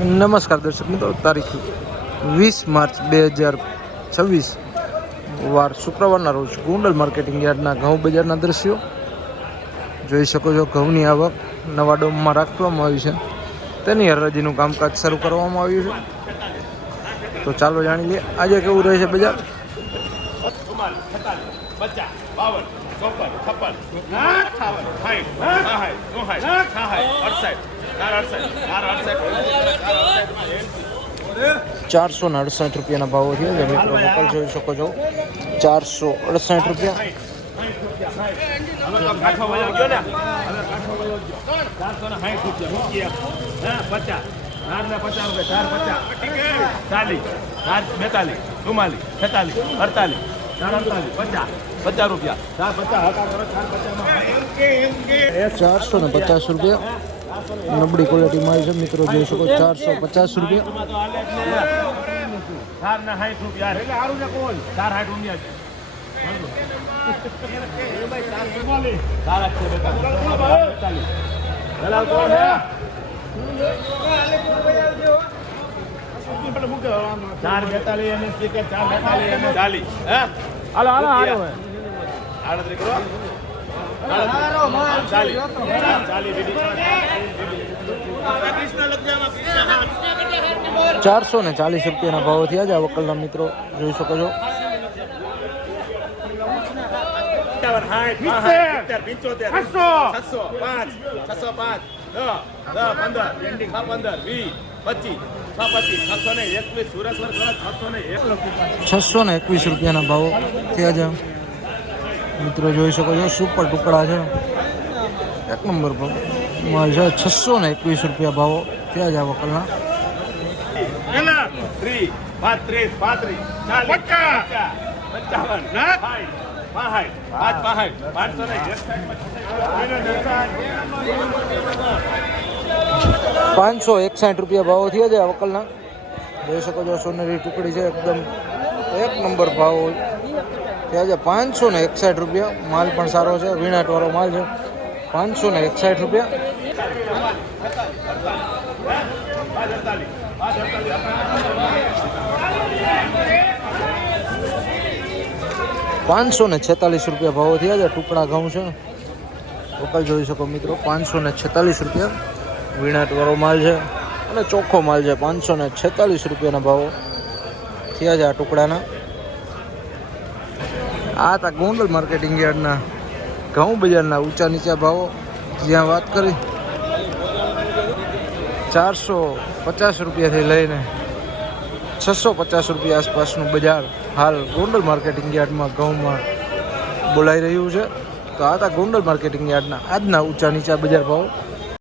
નમસ્કાર દર્શક મિત્રો, તારીખ 20 માર્ચ 2026 વાર શુક્રવારના રોજ ગોંડલ માર્કેટિંગ યાર્ડના ઘઉં બજારના દ્રશ્યો જોઈ શકો છો. ઘઉંની આવક નવા ડોમમાં રાખવામાં આવી છે, તેની હરાજીનું કામકાજ શરૂ કરવામાં આવ્યું છે. તો ચાલો જાણી લઈએ આજે કેવું રહે છે બજાર. ₹468 ભાવો થયો છે મિત્રો. વકલ જોઈ શકો છો ₹468. ₹450 નબળી ક્વોલિટી માલ છે મિત્રો, જોઈ શકો ₹450. ₹440 ભાવો થયા છે આ વકલના મિત્રો, જોઈ શકો છો. ₹621 ભાવો થયા છે મિત્રો, જોઈ શકો છો. સુપર ટુકડા છે, એક નંબર પર માલ છે. ₹621 ભાવો થયા છે આ વકલના. ₹561 ભાવો થયા છે આ વકલના, જોઈ શકો છો. સોનેરી ટુકડી છે, એકદમ એક નંબર ભાવો થયા છે. ₹561. માલ પણ સારો છે, વીણાટવાળો માલ છે. ₹561. ₹546 ભાવો થયા છે. ટુકડા ઘઉં છે, વકલ જોઈ શકો મિત્રો. ₹546 વીણાટવાળો માલ છે અને ચોખ્ખો માલ છે. ₹546 ભાવો થયા છે આ ટુકડાના. આ હતા ગોંડલ માર્કેટિંગ યાર્ડના ઘઉં બજારના ઊંચા નીચા ભાવો. જ્યાં વાત કરી ₹450 લઈને ₹650 આસપાસનું બજાર હાલ ગોંડલ માર્કેટિંગ યાર્ડમાં ઘઉંમાં બોલાઈ રહ્યું છે. તો આ હતા ગોંડલ માર્કેટિંગ યાર્ડના આજના ઊંચા નીચા બજાર ભાવો.